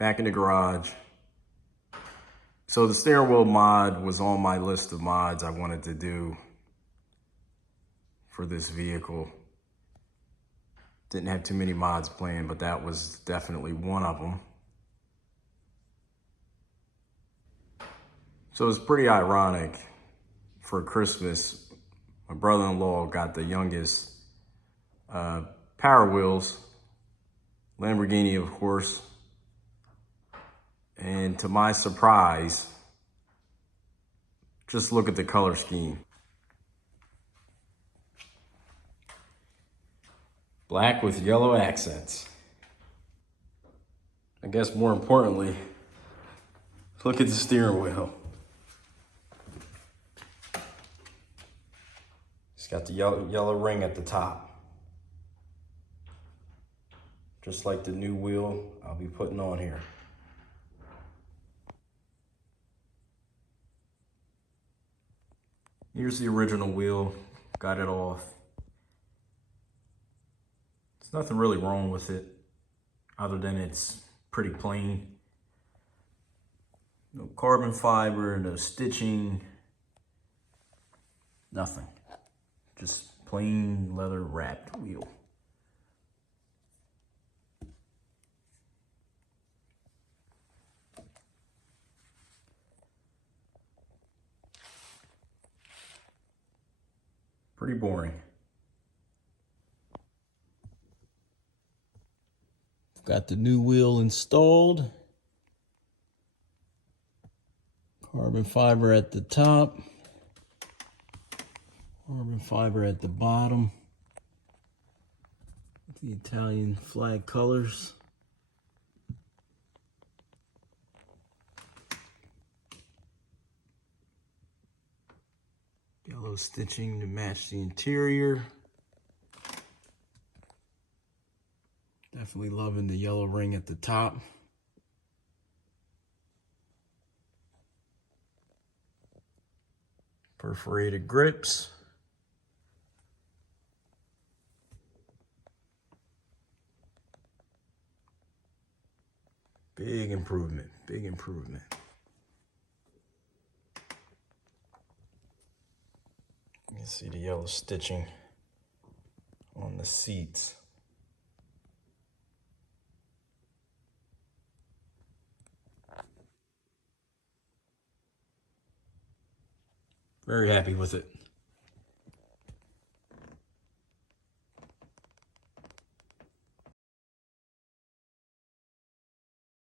back in the garage. So the steering wheel mod was on my list of mods I wanted to do for this vehicle. Didn't have too many mods planned, but that was definitely one of them. So it's pretty ironic. For Christmas, my brother-in-law got the youngest Power Wheels, Lamborghini, of course. And to my surprise, just look at the color scheme. Black with yellow accents. I guess more importantly, look at the steering wheel. It's got the yellow ring at the top. Just like the new wheel I'll be putting on here. Here's the original wheel, got it off. There's nothing really wrong with it, other than it's pretty plain. No carbon fiber, no stitching, nothing. Just plain leather wrapped wheel. Pretty boring. Got the new wheel installed. Carbon fiber at the top. Carbon fiber at the bottom. The Italian flag colors. Yellow stitching to match the interior. Definitely loving the yellow ring at the top. Perforated grips. Big improvement, big improvement. You can see the yellow stitching on the seats. Very happy with it.